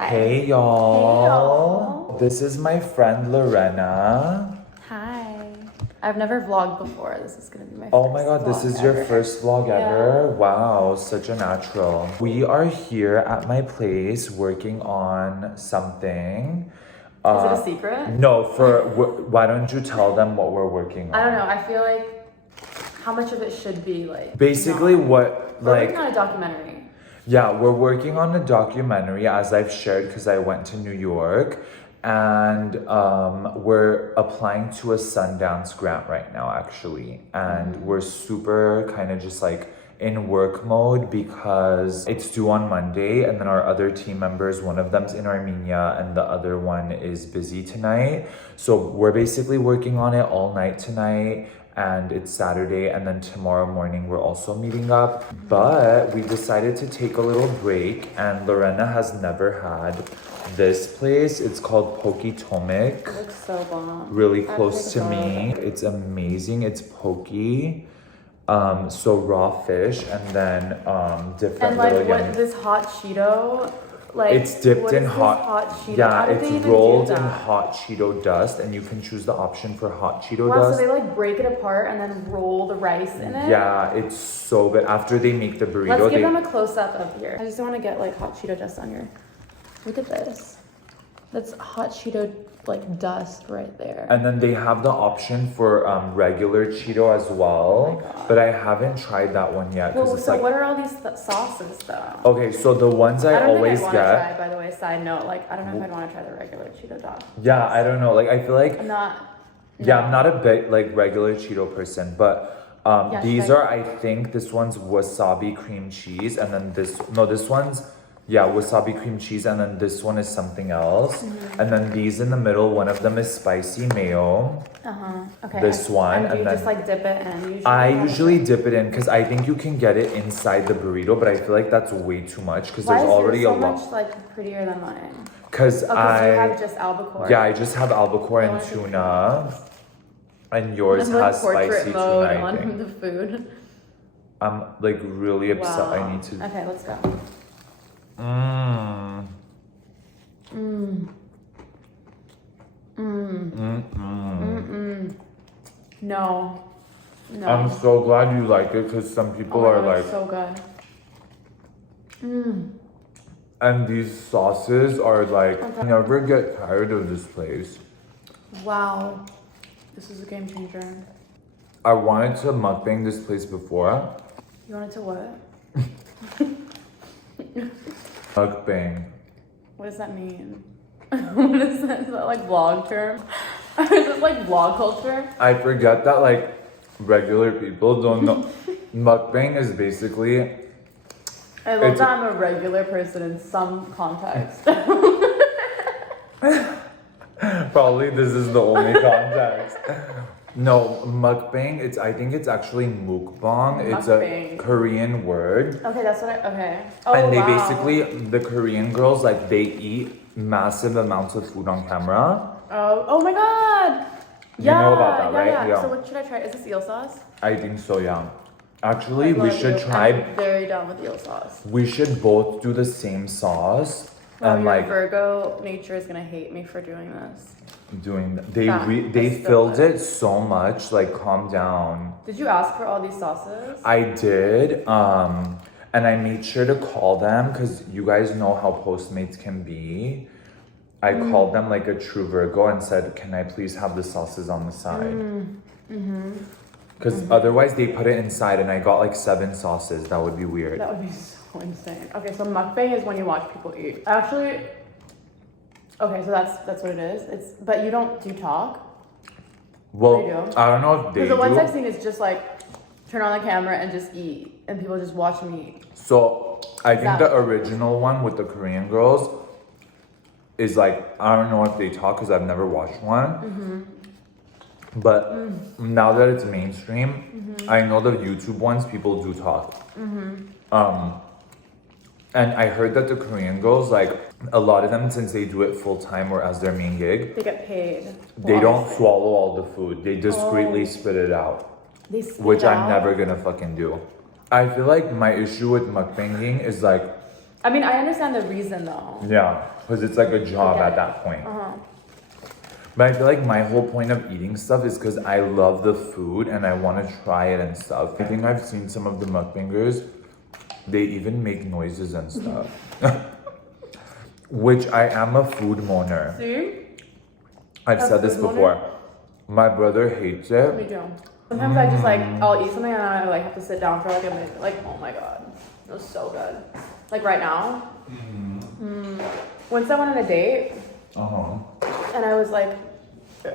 Hey y'all. This is my friend Lorena. Hi. I've never vlogged before. This is gonna be my first Oh my god, this is your first vlog ever? Yeah. Wow, such a natural. We are here at my place working on something. Is it a secret? No, why don't you tell them what we're working on? I don't know. I feel like how much of it should be like Basically We're working on a documentary. Yeah, we're working on a documentary, as I've shared, because I went to New York, and we're applying to a Sundance grant right now, actually, and we're super kind of just like in work mode because it's due on Monday, and then our other team members, one of them's in Armenia and the other one is busy tonight, so we're basically working on it all night tonight. And it's Saturday, and then tomorrow morning we're also meeting up. But we decided to take a little break, and Lorena has never had this place. It's called PokiTomik. It looks so bomb. Really close to me. It's amazing. It's poke. So raw fish, and then different and like little what this hot Cheeto. Like, it's dipped in hot Cheeto? Yeah, it's rolled in hot Cheeto dust, and you can choose the option for hot Cheeto dust. So they like break it apart and then roll the rice in it? Yeah, it's so good. After they make the burrito, let's give them a close-up of here. I just don't want to get like hot Cheeto dust on your... Look at this. That's hot Cheeto like dust right there. And then they have the option for regular Cheeto as well, but I haven't tried that one yet. Well, so like, what are all these sauces though? Okay, so the ones I always get. Try, by the way, side note, like I don't know if I'd want to try the regular Cheeto dust. Yeah, I don't know. Like I feel like I'm not. Yeah, I'm not a bit like regular Cheeto person, but these are, I think this one's wasabi cream cheese, and then this one's wasabi cream cheese, and then this one is something else. And then these in the middle, one of them is spicy mayo. Okay. This one, and do you just like dip it in? I usually dip it in because I think you can get it inside the burrito, but I feel like that's way too much because there's already a lot. Why is yours so much like prettier than mine? Because you have just albacore. Yeah, I just have albacore and tuna. And yours has spicy tuna, I think. The food. I'm like really upset. Wow. I need to. Okay, let's go. No. I'm so glad you like it because some people are like. So good. And these sauces are like, I never get tired of this place. Wow. This is a game changer. I wanted to mukbang this place before. You wanted to what? Mukbang. What does that mean? What is that? Is that like vlog term? Is it like vlog culture? I forget that like regular people don't know. Mukbang is basically... I love that I'm a regular person in some context. Probably this is the only context. No, mukbang, I think it's actually mukbang. It's a Korean word. Okay, that's what okay. Oh, and they basically, the Korean girls, like they eat massive amounts of food on camera. Oh my god! You know about that, right? Yeah. So what should I try? Is this eel sauce? I think so, yeah. Actually, we should try... I'm very down with eel sauce. We should both do the same sauce. Well, and your like Virgo nature is gonna hate me for doing this. They filled it so much, like calm down. Did you ask for all these sauces? I did, and I made sure to call them because you guys know how Postmates can be. I called them like a true Virgo and said, can I please have the sauces on the side? Because otherwise they put it inside and I got like 7 sauces. That would be weird. That would be so insane. Okay, so mukbang is when you watch people eat. Actually, okay, so that's what it is. But you don't talk? Well, I don't know if they do. Because the ones I've seen is just like turn on the camera and just eat, and people just watch me eat. So I think the original one with the Korean girls is like, I don't know if they talk because I've never watched one. But now that it's mainstream, I know the YouTube ones, people do talk. And I heard that the Korean girls, like a lot of them, since they do it full time or as their main gig, they get paid. They don't swallow all the food. They discreetly spit it out. Which I'm never gonna fucking do. I feel like my issue with mukbanging is like, I mean, I understand the reason though. Yeah, because it's like a job at that point. But I feel like my whole point of eating stuff is because I love the food and I want to try it and stuff. I think I've seen some of the mukbangers, they even make noises and stuff. Which I am a food moaner. See? I've said this before. My brother hates it. Me too. Sometimes I just like, I'll eat something and I like have to sit down for like a minute. Like, oh my god, it was so good. Like right now. Once I went on a date, and I was like,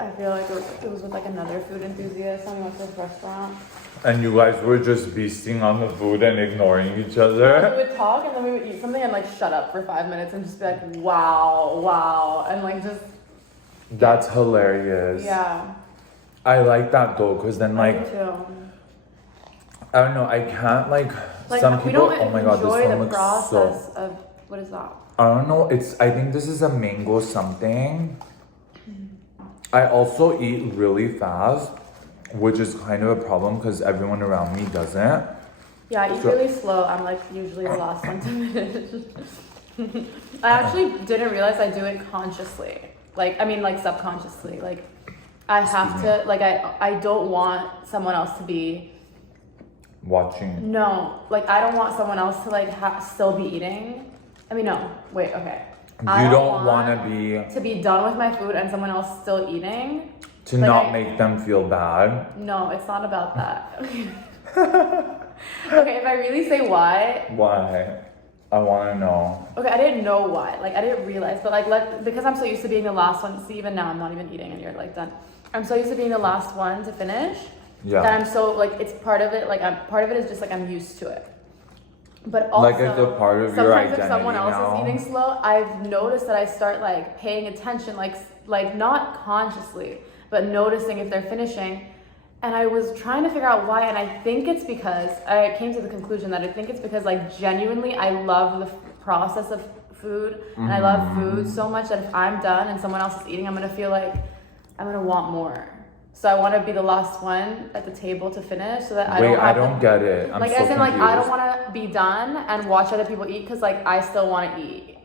I feel like it was with like another food enthusiast, and we went to this restaurant. And you guys were just feasting on the food and ignoring each other. We would talk and then we would eat something and like shut up for 5 minutes and just be like, wow, and like just. That's hilarious. Yeah. I like that though, because then like, Me too. I don't know, I can't like some we people, don't oh my god, this enjoy one the looks process so. of, what is that? I don't know, I think this is a mango something. I also eat really fast, which is kind of a problem because everyone around me doesn't. Yeah, I eat really slow. I'm like usually the last one to finish. I actually didn't realize I do it consciously. Like, I mean, like subconsciously. Like, I have to, like, I don't want someone else to be watching. No, like, I don't want someone else to, like, still be eating. I mean, no, wait, okay. You don't want to be done with my food and someone else still eating. To like, not make them feel bad. No, it's not about that. Okay, if I really say why. Why? I want to know. Okay, I didn't know why. Like, I didn't realize. But, like, because I'm so used to being the last one. See, even now, I'm not even eating and you're, like, done. I'm so used to being the last one to finish. Yeah. That I'm so, like, it's part of it. Like, part of it is just, like, I'm used to it. But also, like it's a part of your identity sometimes if someone else now. is eating slow, I've noticed that I start, like, paying attention, like not consciously, but noticing if they're finishing. And I was trying to figure out why, and I think it's because, I came to the conclusion that I think it's because, like, genuinely, I love the process of food, and I love food so much that if I'm done and someone else is eating, I'm gonna feel like I'm gonna want more. So I want to be the last one at the table to finish, so that I don't get it. I'm like, so as in, confused. like, I don't want to be done and watch other people eat, because, like, I still want to eat.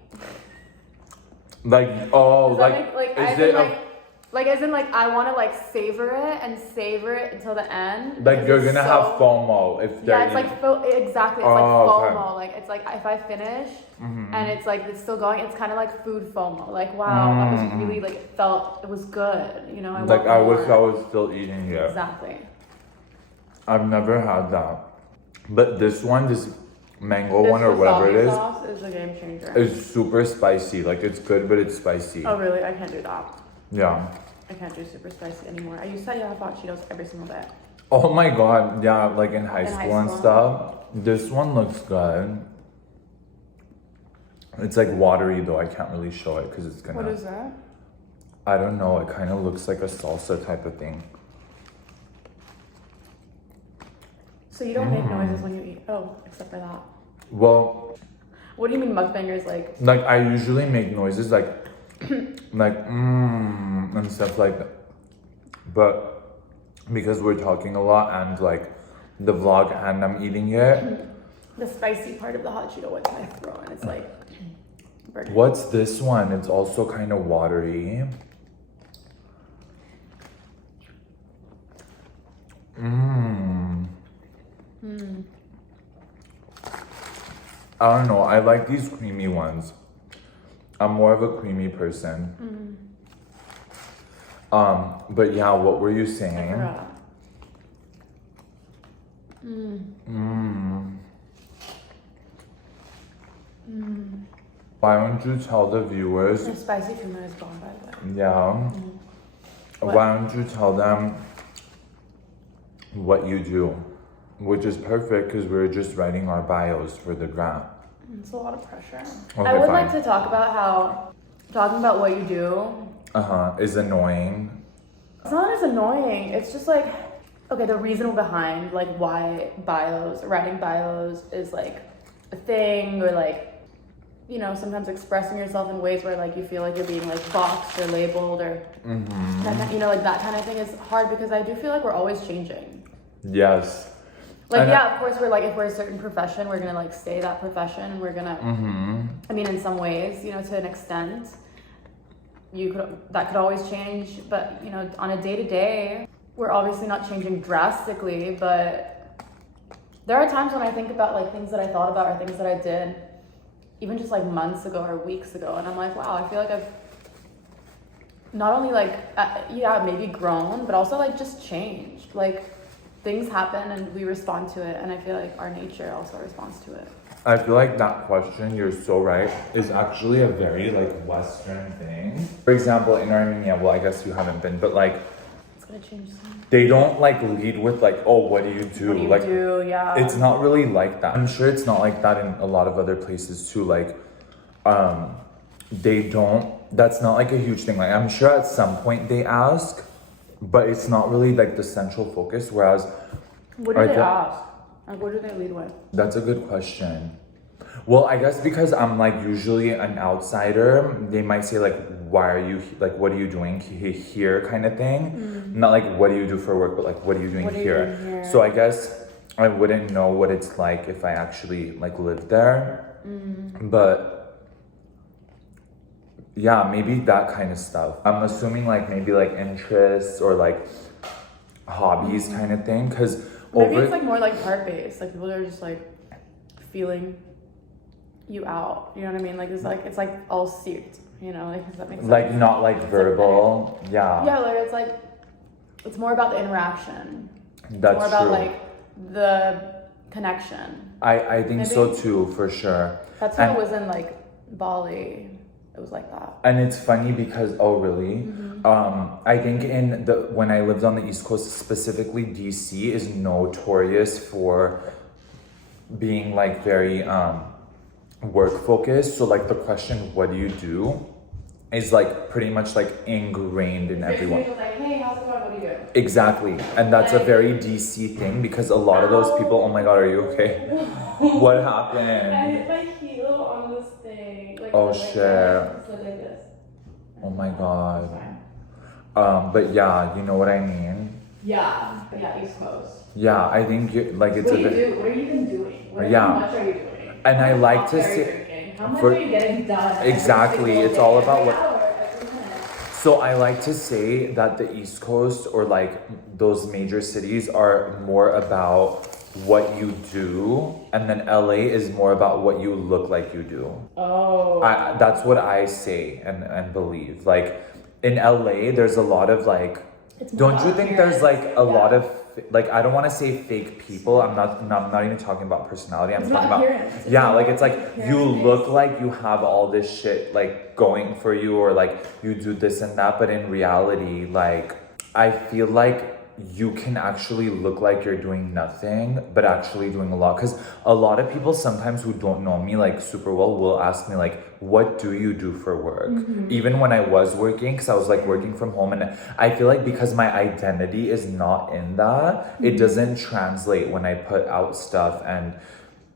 Like, oh, like, is it as in, like, I want to, like, savor it until the end. like you're gonna have FOMO if they're yeah, it's like exactly. It's like FOMO. Like, it's like if I finish and it's like it's still going, it's kind of like food FOMO. Like, wow, that was really, like, it was good. You know, like I wish I was still eating here. Exactly. I've never had that, but this mango one or whatever it is, sauce is a game changer. is super spicy. Like, it's good, but it's spicy. Oh really? I can't do that. Yeah. I can't do super spicy anymore. I used to have hot Cheetos every single day. Oh my god, yeah, like in high school and stuff. This one looks good. It's like watery though, I can't really show it because it's gonna... What is that? I don't know, it kind of looks like a salsa type of thing. So you don't make noises when you eat? Oh, except for that. Well... What do you mean mukbangers like? Like, I usually make noises like... and stuff like that. But because we're talking a lot and like the vlog and I'm eating it, the spicy part of the hot Cheeto went to my throat and it's like burning. What's this one? It's also kind of watery. I don't know, I like these creamy ones. I'm more of a creamy person. But yeah, what were you saying? Why don't you tell the viewers? The spicy tuna is gone, by the way. Yeah. Why don't you tell them what you do? Which is perfect because we're just writing our bios for the grant. It's a lot of pressure. Okay, I would fine. like to talk about how talking about what you do is annoying. It's not as annoying. It's just like, okay, the reason behind like why writing bios is like a thing, or like, you know, sometimes expressing yourself in ways where like you feel like you're being like boxed or labeled or that kind, you know, like that kind of thing is hard because I do feel like we're always changing. Yes. Like, And yeah, of course, we're like, if we're a certain profession, we're gonna like stay that profession, and we're gonna, I mean, in some ways, you know, to an extent, that could always change, but, you know, on a day-to-day, we're obviously not changing drastically, but there are times when I think about like things that I thought about or things that I did, even just like months ago or weeks ago, and I'm like, wow, I feel like I've not only like, yeah, maybe grown, but also like just changed. Like, things happen and we respond to it, and I feel like our nature also responds to it. I feel like that question, you're so right, is actually a very like Western thing. For example, in Armenia, well, I guess you haven't been, but like, It's gonna change soon. they don't like lead with like, oh, what do you do? What do you like, do? Yeah. it's not really like that. I'm sure it's not like that in a lot of other places too. Like, they don't, that's not like a huge thing. Like, I'm sure at some point they ask, but it's not really like the central focus. Whereas, What do they ask? Like, what do they lead with? that's a good question. Well, I guess because I'm like usually an outsider, they might say like, why are you, like, what are you doing here kind of thing? Not like, what do you do for work, but like, what are you doing here? So I guess I wouldn't know what it's like if I actually like lived there. But yeah, maybe that kind of stuff. I'm assuming like maybe like interests or like hobbies kind of thing. Cause Maybe it's like more like heart-based. Like, people are just like feeling you out. You know what I mean? Like, it's like all seared. You know, like, does that make sense? like not like verbal. Yeah. Yeah, like it's more about the interaction. That's more about true. like the connection. I think so too, for sure. That's how it was in like Bali. It was like that. And it's funny because, oh really? I think when I lived on the East Coast, specifically DC is notorious for being like very work focused. So like the question, what do you do, is like pretty much like ingrained in everyone. Like, hey, how's it going? What do you do? Exactly. And that's a very DC thing because a lot of those people, oh my God, are you okay? What happened? I hit my heel on this thing. Like, Oh, like shit. This, like this. Oh my God. It's fine. But yeah, you know what I mean? Yeah, East Coast. Yeah, I think like it's What do a you bit. do? What are you even doing? Yeah. How much are you doing? And I How like much to are you say- drinking? How much for- are you getting done? Exactly, every it's single all day, about every what- hour, every minute? So I like to say that the East Coast or like those major cities are more about what you do, and then LA is more about what you look like you do. Oh. That's what I say and believe. Like in LA, there's a lot of like. It's more Don't you think there's like a lot of like, I don't want to say fake people. I'm not even talking about personality. I'm It's talking about about appearance. yeah, like it's like Appearance you based. look like you have all this shit like going for you, or like you do this and that, but in reality, like I feel like you can actually look like you're doing nothing but actually doing a lot. Because a lot of people sometimes who don't know me like super well will ask me like, what do you do for work? Even when I was working, because I was like working from home, and I feel like because my identity is not in that, it doesn't translate when I put out stuff, and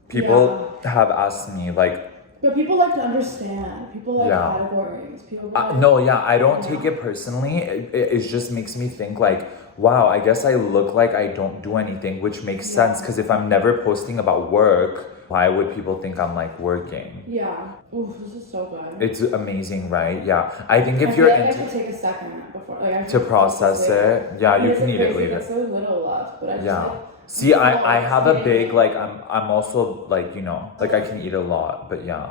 people have asked me like, But people like to understand. People like Yeah. categories. People no, yeah, I don't take it personally. It just makes me think like, wow, I guess I look like I don't do anything, which makes sense, because if I'm never posting about work, why would people think I'm like working? Yeah. Ooh, this is so good. It's amazing, right? Yeah. I think if I you're feel like I into should take a second before like to process it, yeah, you can eat it later. There's so little left, but I just Yeah. like, See, I have a big like I'm also like, you know, like I can eat a lot, but yeah.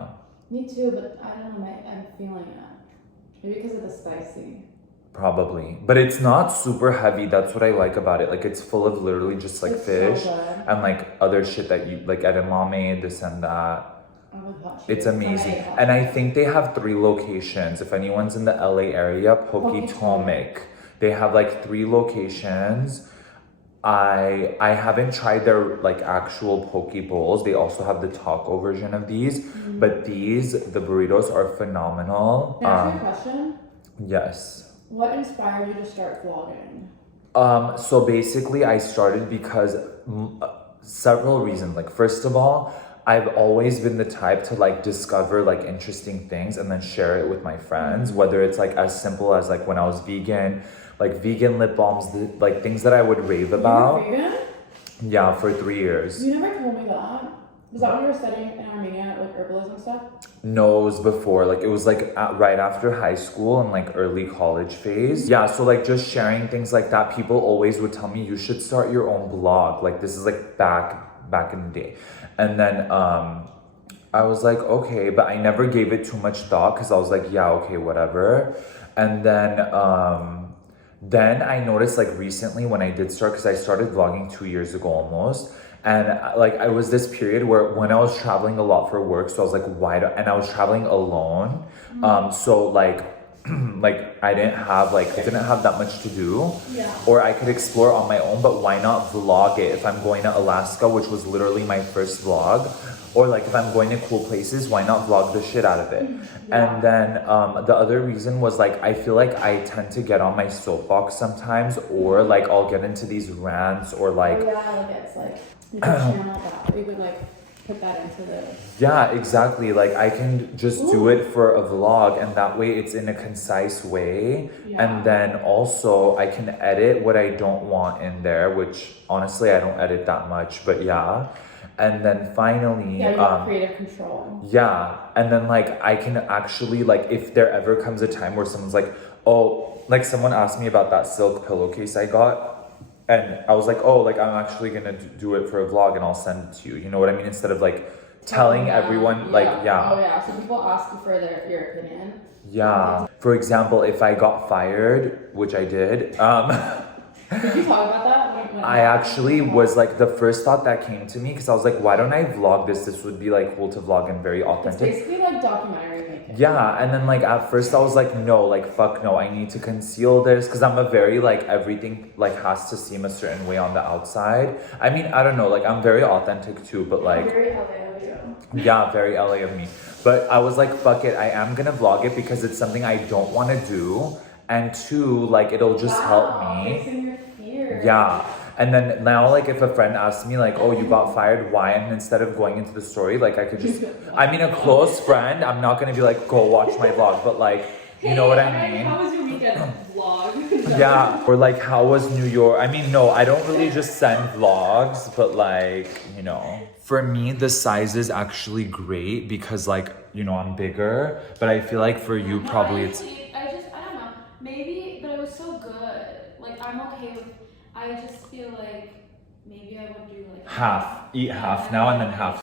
Me too, but I don't know. I'm feeling it. Maybe because of the spicy. Probably. But it's not super heavy. That's what I like about it. Like it's full of literally just like It's so fish good. and like other shit that you like edamame, this and that. I love hot It's cheese. amazing. I hate hot And I cheese. think they have 3 locations. If anyone's in the LA area, PokiTomik. They have like 3 locations. I haven't tried their like actual poke bowls. They also have the taco version of these, but the burritos are phenomenal. Can I ask you a question? Yes. What inspired you to start vlogging? So basically I started because several reasons. Like first of all, I've always been the type to like discover like interesting things and then share it with my friends, whether it's like as simple as like when I was vegan, like vegan lip balms, like things that I would rave about. You're vegan? Yeah, for 3 years. You never told me that. Was that when you were studying in Armenia, like herbalism stuff? No, it was before. Like, it was like right after high school and like early college phase. Yeah, so like just sharing things like that. People always would tell me you should start your own blog. Like, this is like back in the day. And then I was like, okay, but I never gave it too much thought because I was like, yeah, okay, whatever. And then I noticed like recently when I did start, because I started vlogging 2 years ago almost. And like I was this period where when I was traveling a lot for work, so I was like, and I was traveling alone. So like like I didn't have that much to do. Yeah. Or I could explore on my own, but why not vlog it if I'm going to Alaska, which was literally my first vlog? Or like if I'm going to cool places, why not vlog the shit out of it? Yeah. And then the other reason was like I feel like I tend to get on my soapbox sometimes, or like I'll get into these rants or like oh, yeah, like it's like you could channel that, or you could like put that into the yeah, exactly. Like I can just do it for a vlog, and that way it's in a concise way. Yeah. And then also I can edit what I don't want in there, which honestly I don't edit that much, but yeah. And then finally, yeah, you have creative control. yeah, and then like I can actually like if there ever comes a time where someone's like, oh, like someone asked me about that silk pillowcase I got. And I was like, oh, like I'm actually gonna do it for a vlog and I'll send it to you. You know what I mean? Instead of like telling everyone, like, yeah. Oh yeah, so people ask you for your opinion. Yeah. For example, if I got fired, which I did, Did you talk about that? When I actually was like, the first thought that came to me, because I was like, why don't I vlog this? This would be like cool to vlog and very It's authentic. basically like documentary making. Yeah, and then like at first I was like, no, like fuck no, I need to conceal this because I'm a very like everything like has to seem a certain way on the outside. I mean, I don't know, like I'm very authentic too, but like very LA of you. yeah, very LA of me. But I was like, fuck it, I am gonna vlog it because it's something I don't want to do, and two, like it'll just help me. Facing your fear. Yeah. And then now, like, if a friend asks me, like, oh, you got fired, why? And instead of going into the story, like, I could just, I mean, a close friend, I'm not gonna be like, go watch my vlog, but like, you know what I mean? How was your weekend vlog? Yeah. Or like, how was New York? I mean, no, I don't really just send vlogs, but like, you know. For me, the size is actually great because like, you know, I'm bigger, but I feel like for you, probably it's. I don't know, maybe, but it was so good. Like, I'm okay with, I just feel like maybe I would do like Half. Eat half now and then half